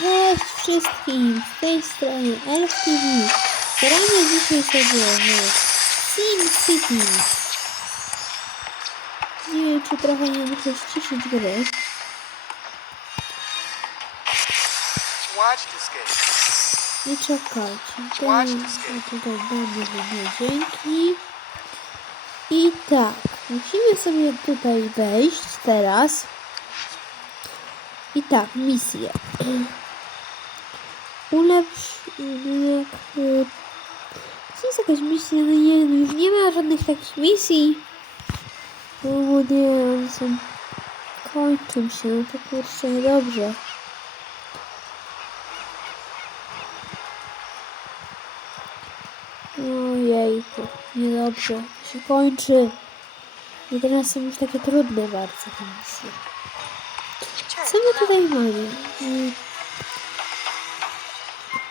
Cześć wszystkim! Z tej strony Elf TV. Gramy dzisiaj sobie w Sim City. Nie wiem, czy trochę nie muszę ściszyć gry. Nie czekajcie. Tutaj, a tutaj damy sobie dzięki. I tak, musimy sobie tutaj wejść teraz. I tak, misję. Ulepsz... Jak, y, to jest jakaś misja, no nie wiem, już nie ma żadnych takich misji. No nie, one są... Kończą się, no to kurczę, niedobrze. Ojejku, niedobrze, to się kończy. I teraz są już takie trudne bardzo te misje. Co my tutaj mamy?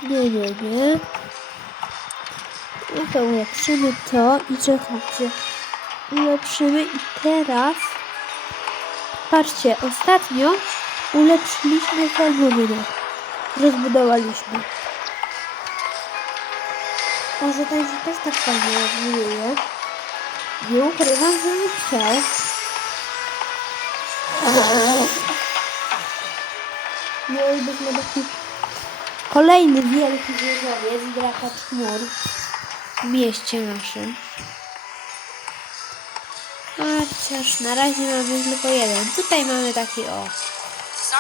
Nie, nie, nie. No to ulepszymy to i czekajcie. Ulepszymy i teraz... Patrzcie, ostatnio ulepszyliśmy ten budynek. Rozbudowaliśmy. Może to już też tak fajnie rozbuduje. Nie ukrywam, że nie chciał. Mielibyśmy taki kolejny wielki wieżowiec Draka Chmur w mieście naszym. Chociaż na razie mamy tylko jeden. Tutaj mamy taki o.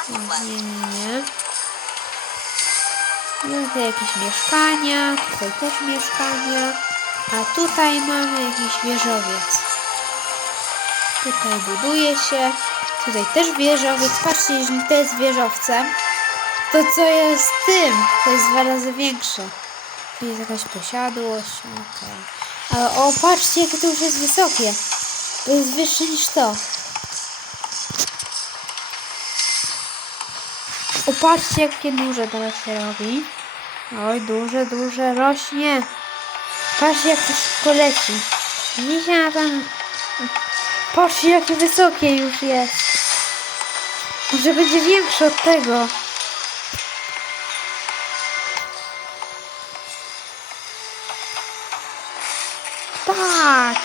Nie, nie, nie. No to jakieś mieszkania, tutaj też mieszkania, a tutaj mamy jakiś wieżowiec. Tutaj buduje się, tutaj też wieżowiec. Patrzcie, jeśli to jest wieżowcem, to co jest tym? To jest dwa razy większe. Tu jest jakaś posiadłość, okej. Ale o, patrzcie, jakie to już jest wysokie. To jest wyższe niż to. Popatrzcie, jakie duże teraz się robi. Oj, duże, duże, rośnie. Patrzcie, jak to szybko leci. Widzicie na tam... Patrzcie, jakie wysokie już jest. Może będzie większe od tego. Tak.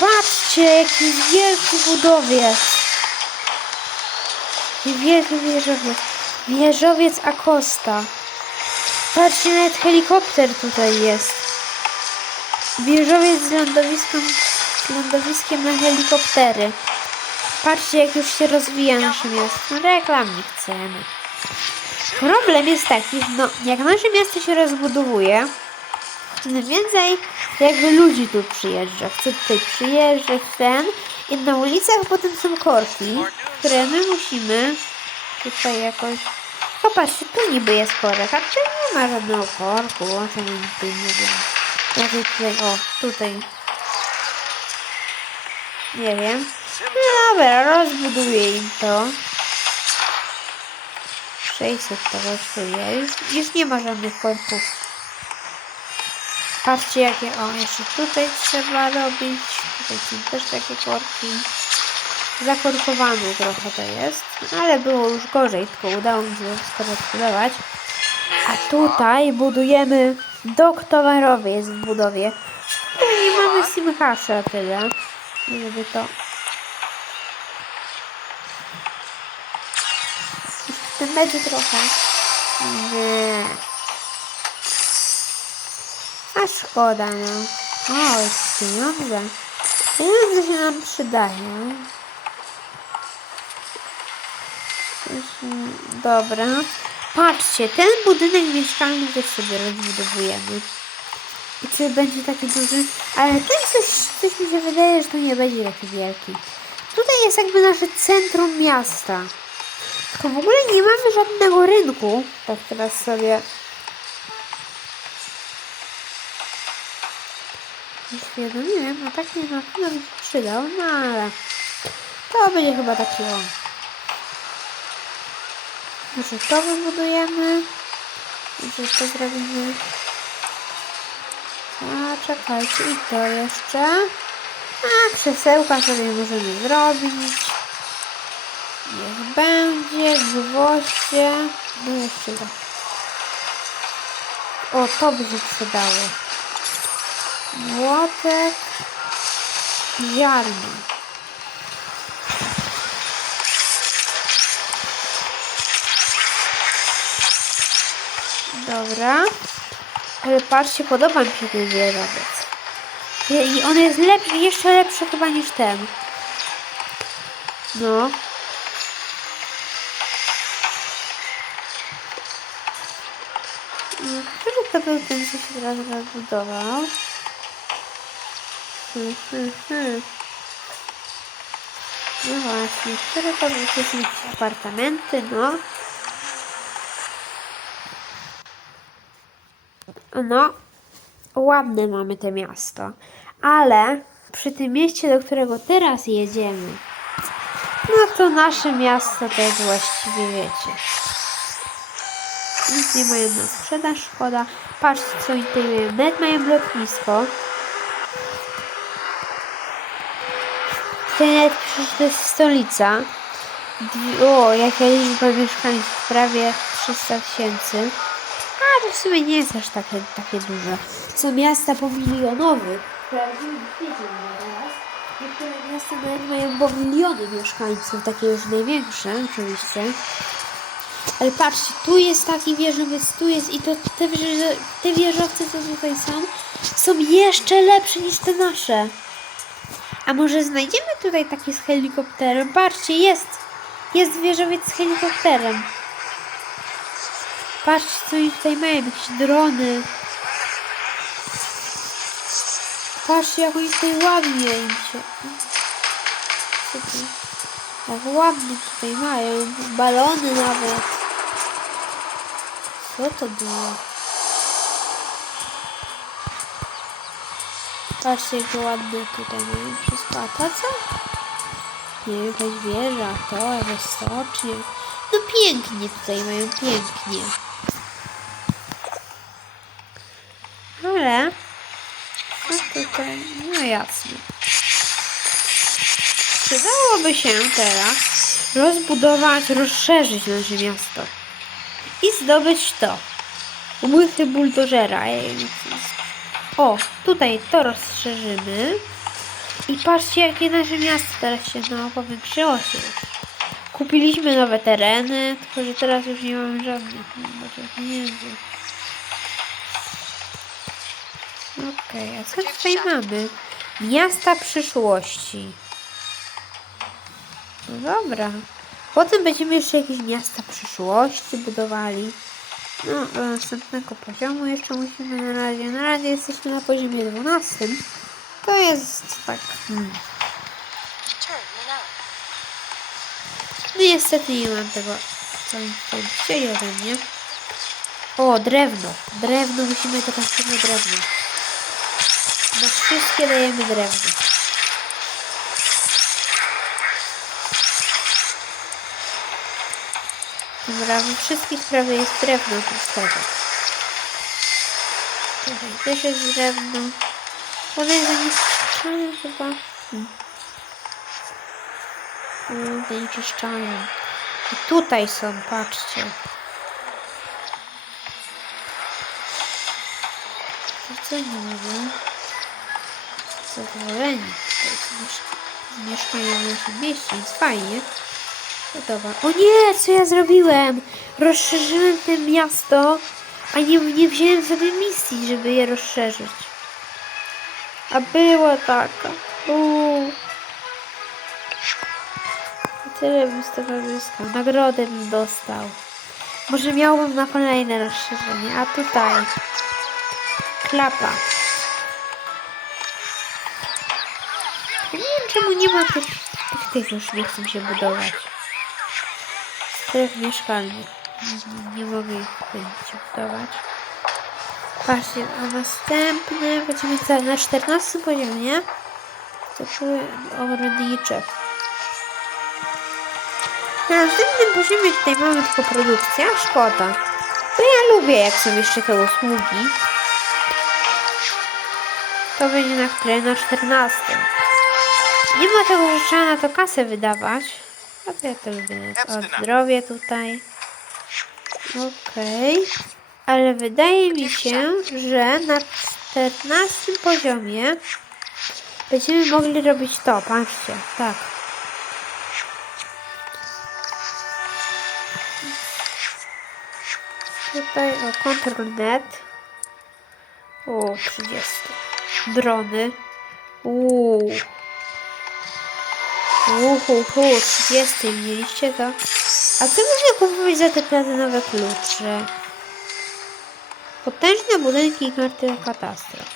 Patrzcie, jaki wielki budowiec. I wielki wieżowiec. Wieżowiec Acosta. Patrzcie, nawet helikopter tutaj jest. Wieżowiec z lądowiskiem, lądowiskiem na helikoptery. Patrzcie, jak już się rozwija nasze miasto. No reklam nie chcemy. Problem jest taki, no jak nasze miasto się rozbudowuje, tym więcej jakby ludzi tu przyjeżdża. Chce tutaj przyjeżdżać ten i na ulicach potem są korki, które my musimy tutaj jakoś... Popatrzcie, tu niby jest korek, a tu nie ma żadnego korku, o oni tutaj mówią. Ja tutaj, o, tutaj. Nie wiem. No dobra, rozbuduję im to. 600 to kosztuje. Już, już nie ma żadnych korków. Patrzcie jakie, o jeszcze tutaj trzeba robić, tutaj są też takie korki. Zakorkowane trochę to jest, ale było już gorzej, tylko udało mi się wszystko rozbudować. A tutaj budujemy dok towarowy jest w budowie. I mamy simhasza tyle, żeby to... Będzie trochę... Nie. A szkoda, no. O, jest pieniądze. Pieniądze się nam przydają. Dobra. Patrzcie, ten budynek mieszkalny też sobie rozbudowujemy. I czy będzie taki duży? Ale ten coś, coś mi się wydaje, że to nie będzie taki wielki. Tutaj jest jakby nasze centrum miasta. Tylko w ogóle nie mamy żadnego rynku. Tak teraz sobie uświadomiłem, a tak nie na pewno by się przydał, no ale to będzie chyba taki on. Może to wybudujemy. Może to zrobimy. A czekajcie, i to jeszcze. A krzesełka sobie możemy zrobić. Niech będzie, gwoździe, no jeszcze da. O, to by się przydało. Młotek, ziarno. Dobra. Ale patrzcie, podoba mi się ten wieżowiec. I on jest lepszy, jeszcze lepszy chyba niż ten. No. Mm, Który to był ten, co się teraz rozbudował? Hmm, hmm. No właśnie, które to jakieś apartamenty, no. No, ładne mamy to miasto, ale przy tym mieście, do którego teraz jedziemy, no to nasze miasto to jest właściwie wiecie. Nic nie mają na sprzedaż, szkoda. Patrzcie, co mają. Nawet mają lotnisko. Pisze, że to jest stolica. O, jaka liczba mieszkańców, prawie 300 tysięcy. A to w sumie nie jest aż takie, takie duże. Są miasta pomilionowe. Nie teraz. Niektóre miasta mają po miliony mieszkańców, takie już największe oczywiście. Ale patrzcie, tu jest taki wieżowiec, tu jest i to te, wieże, te wieżowce, co tutaj są, są jeszcze lepsze niż te nasze. A może znajdziemy tutaj taki z helikopterem? Patrzcie, jest! Jest wieżowiec z helikopterem. Patrzcie, co oni tutaj mają, jakieś drony. Patrzcie, jak oni tutaj ładnie im się... Jak ładnie tutaj mają. Balony nawet. Co to było? Patrzcie, jakie ładne tutaj mają przez pata, co? Nie, jakaś wieża, to jakaś stocznia. No pięknie tutaj mają, pięknie. Ale... No tutaj, no jasne. Przydałoby się teraz rozbudować, rozszerzyć nasze miasto i zdobyć to. Łychy buldożera. O, tutaj to rozszerzymy. I patrzcie, jakie nasze miasto teraz się no, powiększyło się. Kupiliśmy nowe tereny, tylko że teraz już nie mamy żadnych pieniędzy. Okej, a co tutaj mamy? Miasta przyszłości. No dobra. Potem będziemy jeszcze jakieś miasta przyszłości budowali. No, do następnego poziomu jeszcze musimy na razie. Na razie jesteśmy na poziomie 12. To jest tak. Hmm. No niestety nie mam tego, co oni tutaj chcieli ode mnie. O, drewno. Drewno, musimy teraz drewno. Na wszystkie dajemy drewno. Dobra, we wszystkich prawie jest drewno tego. Tutaj też jest drewno. One jest zanieczyszczone chyba. Hmm. Hmm, zanieczyszczają. I tutaj są, patrzcie. Co nie mówią? Zadowoleni. To jest mieszka- mieszkają w naszym mieście, więc fajnie. Gotowa. O nie, co ja zrobiłem? Rozszerzyłem to miasto, a nie, nie wziąłem sobie misji, żeby je rozszerzyć. A była taka. Uuu. Tyle bym z tego zyskał. Nagrodę bym dostał. Może miałbym na kolejne rozszerzenie. A tutaj. Klapa. Nie wiem czemu nie ma tych, tych, tych już nie chcą się budować. Stref mieszkalnych. Nie, nie mogę ich budować. Patrzcie, a następny będziemy na 14 poziomie. Były ogrodnicze. Na następnym poziomie tutaj mamy tylko produkcję, a szkoda. Bo ja lubię jak są jeszcze te usługi. To będzie na które? Na 14. Nie ma tego, że trzeba na to kasę wydawać. A to ja to lubię. O, zdrowie tutaj. Okej. Ale wydaje mi się, że na 14 poziomie będziemy mogli robić to. Patrzcie, tak. Tutaj o control net. O, 30. Drony. Uuu. Uhuhu, 30 mieliście to. A co można kupować za te platynowe klucze? Potężne budynki i karty katastrof.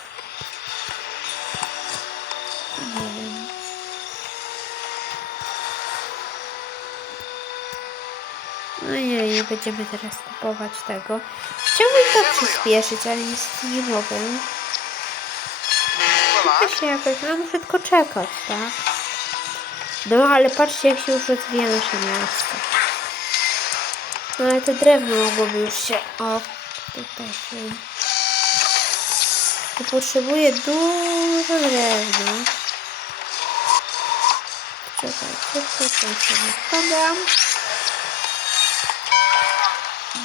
Nie wiem. No nie, nie będziemy teraz kupować tego. Chciałbym to przyspieszyć, ale niestety nie mogę. I się jakoś, no muszę tylko czekać, tak? No, ale patrzcie, jak się już rozwija nasze miasto. No, ale to drewno mogłoby już się... O, tutaj się... To potrzebuje dużo drewna. Czekajcie, tutaj sobie podam.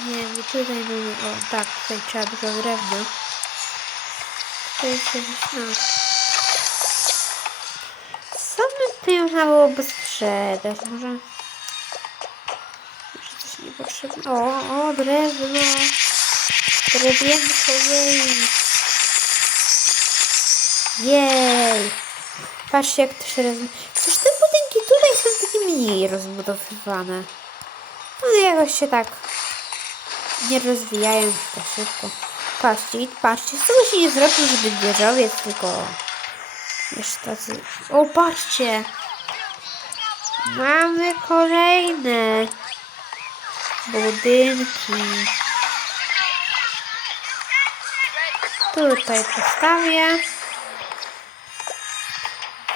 Nie, nie tutaj mamy... O, tak, tutaj trzeba dużo drewna. Tutaj sobie... No. By tutaj można byłoby sprzedać? Może... Może coś niepotrzebne. O, o, drewno. Drewienko, jej. Jej. Patrzcie, jak to się rozwija. Przecież te budynki tutaj są takie mniej rozbudowywane. One jakoś się tak nie rozwijają się tak szybko. Patrzcie, patrzcie, z tego się nie zrobi, żeby wieżowiec, tylko jeszcze tacy... O, patrzcie! Mamy kolejne budynki. Tutaj postawię.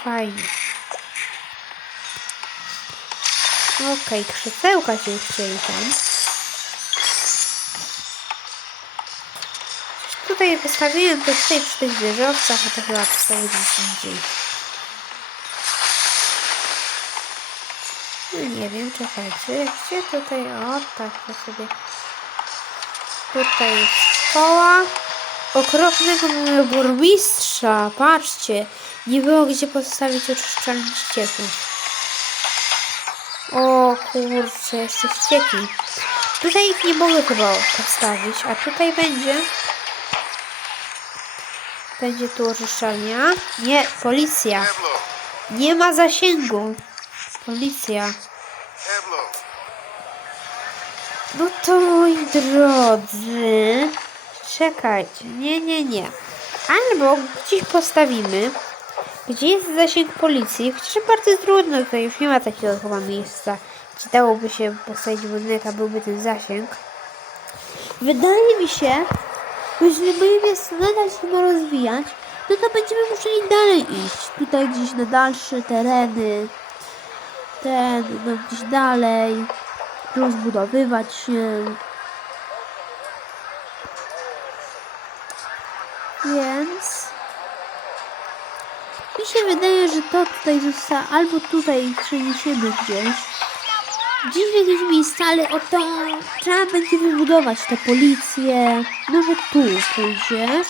Fajnie. Okej, krzesełka się chcieli. Tutaj postawiłem to tutaj przy tych wieżowcach, a to chyba postawię gdzieś. No nie wiem, czekajcie, gdzie tutaj, o tak to sobie. Tutaj jest szkoła okropnego burmistrza, patrzcie, nie było gdzie postawić oczyszczalni ścieków. O kurczę, jeszcze ścieki. Tutaj ich nie mogę chyba postawić, a tutaj będzie. Będzie tu oczyszczalnia. Nie, policja. Nie ma zasięgu. Policja. No to moi drodzy. Czekajcie. Nie, nie, nie. Albo gdzieś postawimy, gdzie jest zasięg policji. Chociaż bardzo trudno, tutaj już nie ma takiego chyba miejsca, gdzie dałoby się postawić budynek, a byłby ten zasięg. Wydaje mi się, jeśli miasto nadal się rozwijać, no to będziemy musieli dalej iść. Tutaj gdzieś na dalsze tereny. Ten, no gdzieś dalej. Rozbudowywać się. Więc mi się wydaje, że to tutaj zostało, albo tutaj przeniesiemy gdzieś. Gdzieś w jakieś miejsce, ale o to trzeba będzie wybudować tę policję. Może tu pójdziesz.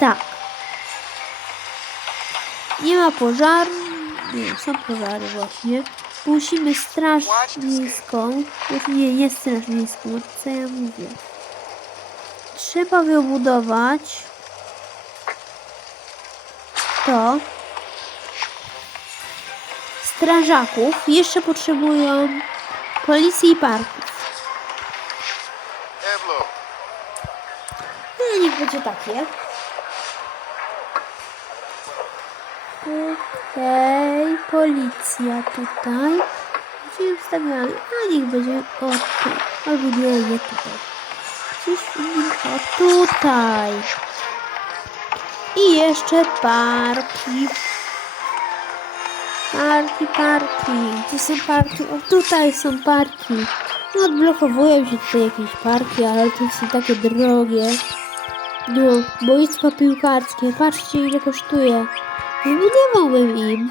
Tak. Nie ma pożaru. Nie, są pożary właśnie. Musimy straż miejską. Nie, nie straż miejską. Co ja mówię? Trzeba wybudować to strażaków. Jeszcze potrzebują policji i parków. No niech będzie takie. Okej, policja tutaj. Gdzie ustawiamy? A niech będzie o tu. Albo nie, nie tutaj. Gdzieś o tutaj. I jeszcze parki. Parki, parki. Gdzie są parki? O tutaj są parki. No odblokowują się tutaj jakieś parki, ale to są takie drogie. No, boisko piłkarskie. Patrzcie ile kosztuje. Wybudowałbym im.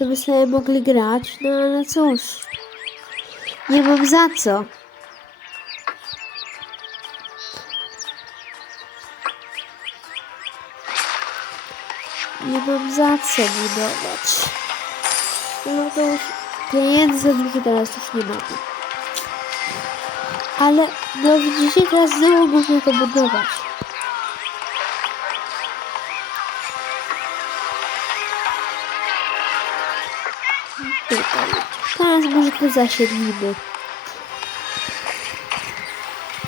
żeby sobie mogli grać, no ale cóż, nie mam za co. Nie mam za co budować. No to już pieniędzy za dużo teraz już nie mamy. Ale no widzicie, teraz znowu można to budować. Tutaj. Teraz może tu zasiedlimy.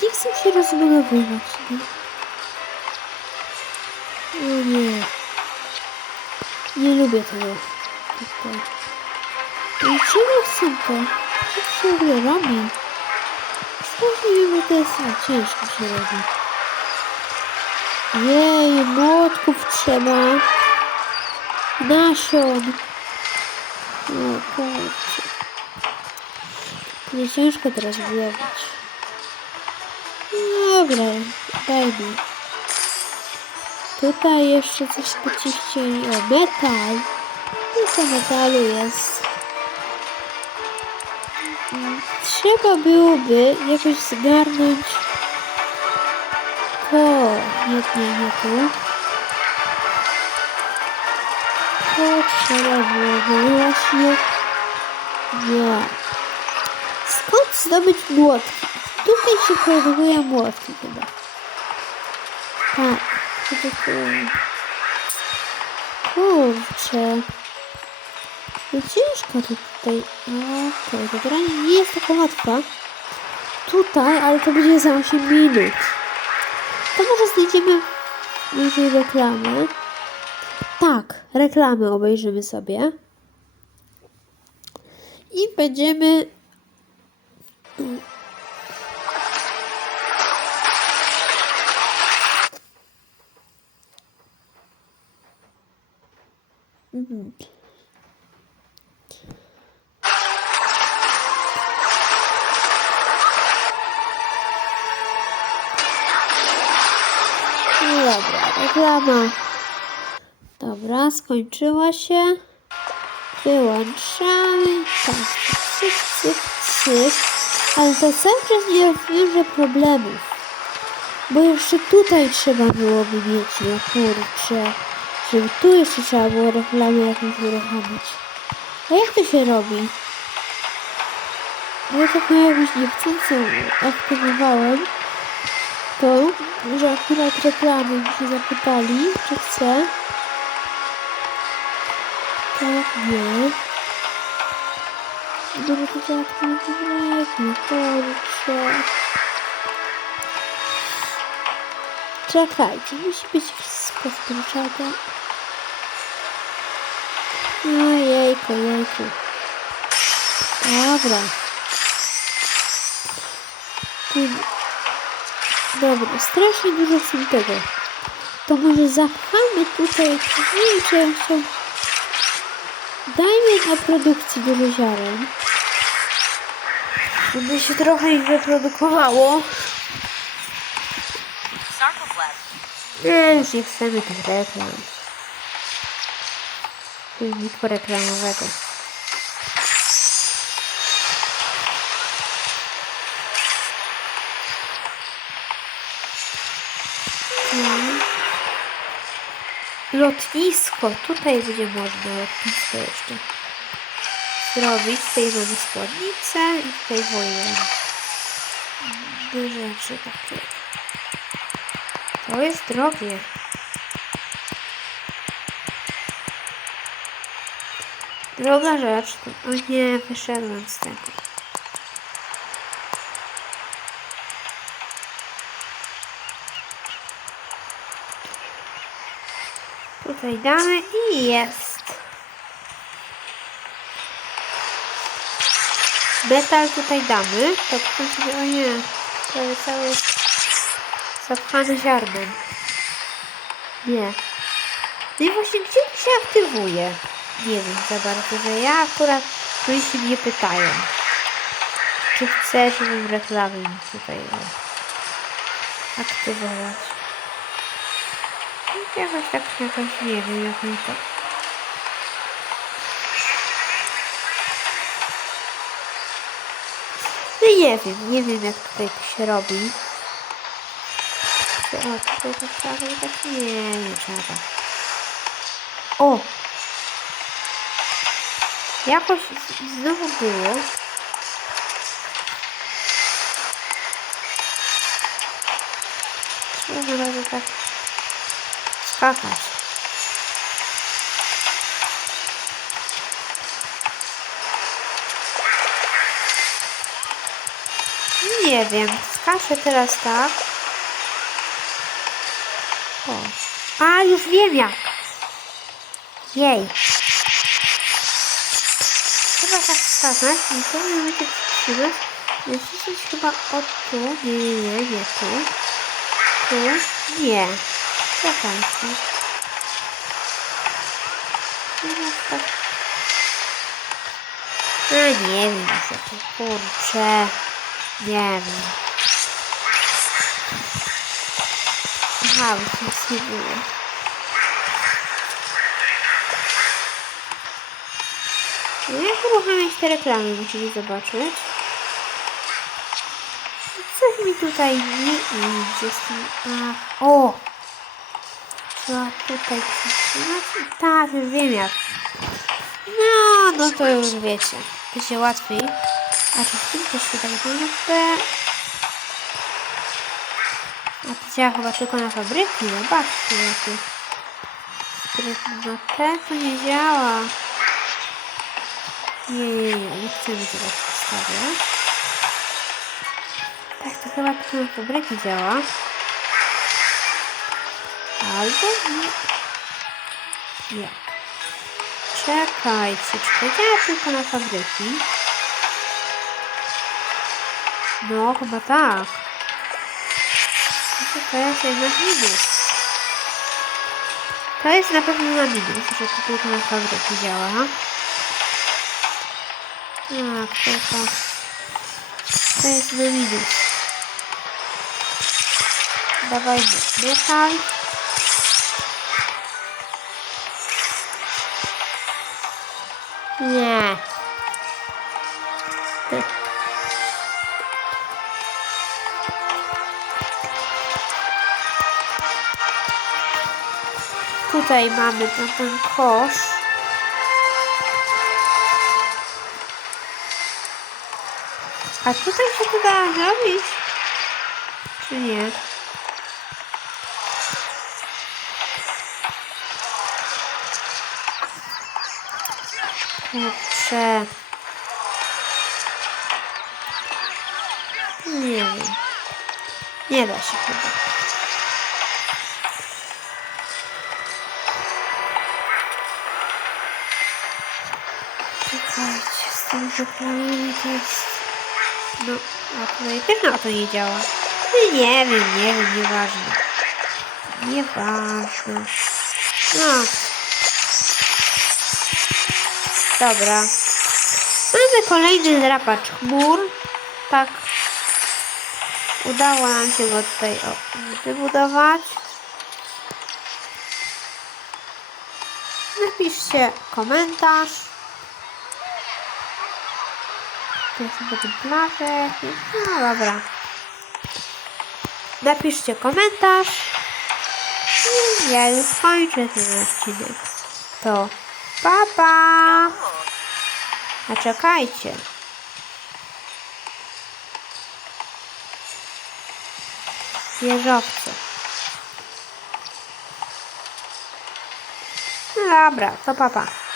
Nie chcę się rozbudowywać. Nie? Lubię tego. I czego to? Co się robi? Strasznie to jest ciężko się robi. Jej, młotków trzeba. Nasion. O kurczę. Nie ciężko teraz budować. Dobra, dajmy. Tutaj jeszcze coś by ci chcieli. O, metal. Tylko metalu jest. Mm, Trzeba byłoby jakoś zgarnąć nie, nie tu. To trzeba byłoby właśnie... Nie. Skąd zdobyć młotki? Tutaj się produkuje młotki chyba. Tak. Produkują. Kurczę. No ciężko to tutaj. Okej, to gra nie jest taka łatwa. Tutaj, ale to będzie za 8 minut. To może znajdziemy może reklamy. Tak, reklamy obejrzymy sobie. I będziemy. Dobra, skończyła się. Wyłączamy. Tak, cyk, cyk, cyk. Ale to cały czas nie rozwiąże problemów. Bo jeszcze tutaj trzeba byłoby mieć, no kurczę. Żeby tu jeszcze trzeba było reklamę jakąś uruchomić. A jak to się robi? Bo ja tak jakoś niechcący aktywowałem to, że akurat reklamy mi się zapytali, czy chcę. Tak, nie. Dobra, to aktywnować, nie kurczę. Czekajcie, musi być powtórzone. Ojejku, jejku. Dobra. Tu Dobra, strasznie dużo chcę tego. To może zapchamy tutaj więcej. Dajmy na produkcji dużo ziaren. Żeby się trochę ich wyprodukowało. Nie, już nie chcemy tych reklam. Filmiku reklamowego. Lotnisko. Tutaj będzie można lotnisko jeszcze zrobić. Tutaj mamy składnicę i tutaj wojen. Rzeczy takie. To jest drogie. Droga rzecz. O nie, wyszedłem z tego. Tutaj damy i jest. Metal tutaj damy. Sobie, o nie, to jest cały zapchany ziarnem. Nie. No i właśnie gdzie się aktywuje? Nie wiem za bardzo, że ja akurat oni się mnie pytają. Czy chcę, żebym reklamy tutaj o, aktywować jakoś tak jakoś nie wiem, jak mi to... No nie wiem, nie wiem jak tutaj to się robi. O, tutaj to trzeba tak... Nie, nie trzeba. O! Jakoś znowu było. Trzeba tak skakać. Nie wiem, skaczę teraz tak. O. A, już wiem jak. Jej. Trzeba tak skakać i to będziecie przytrzymać. Nacisnąć chyba o tu. Nie, nie, nie, nie tu. Tu. Nie. Czekajcie. Teraz tak. A nie wiem, co to kurczę. Nie wiem. Aha, już nic nie było. No Jak uruchamiać te reklamy, musimy zobaczyć. Coś mi tutaj nie idzie z tym. Ach, o! Trzeba tutaj przytrzymać. Tak, już wiem jak. No, no to już wiecie. Się łatwiej. A czy w tym też się tak wygląda? A to działa chyba tylko na fabryki. Zobaczcie, jakie sprytne. Te to nie działa. Nie, nie, nie, nie chcemy tego przedstawiać. Tak, to chyba tylko na fabryki działa. Albo nie. Nie. Czekajcie, to działa tylko na fabryki? No, chyba tak. To jest jednak minus. To jest na pewno na minus, że to tylko na fabryki działa. Tak, to, to, to jest na minus. Dawajmy metal. Nie. Tutaj mamy ten, kosz. A tutaj się to da zrobić? Czy nie? Kurczę. Nie wiem. Nie da się chyba. Czekajcie, z tym reklamami to. No, a tutaj też na to nie działa. No nie wiem, nie wiem, nieważne. Nieważne. No. Dobra. Mamy kolejny drapacz chmur. Tak. Udało nam się go tutaj o, wybudować. Napiszcie komentarz. To jest ten plażę. No dobra. Napiszcie komentarz. I ja już kończę ten odcinek. To pa pa! A czekajcie. Wieżowce. No dobra, to papa. Pa.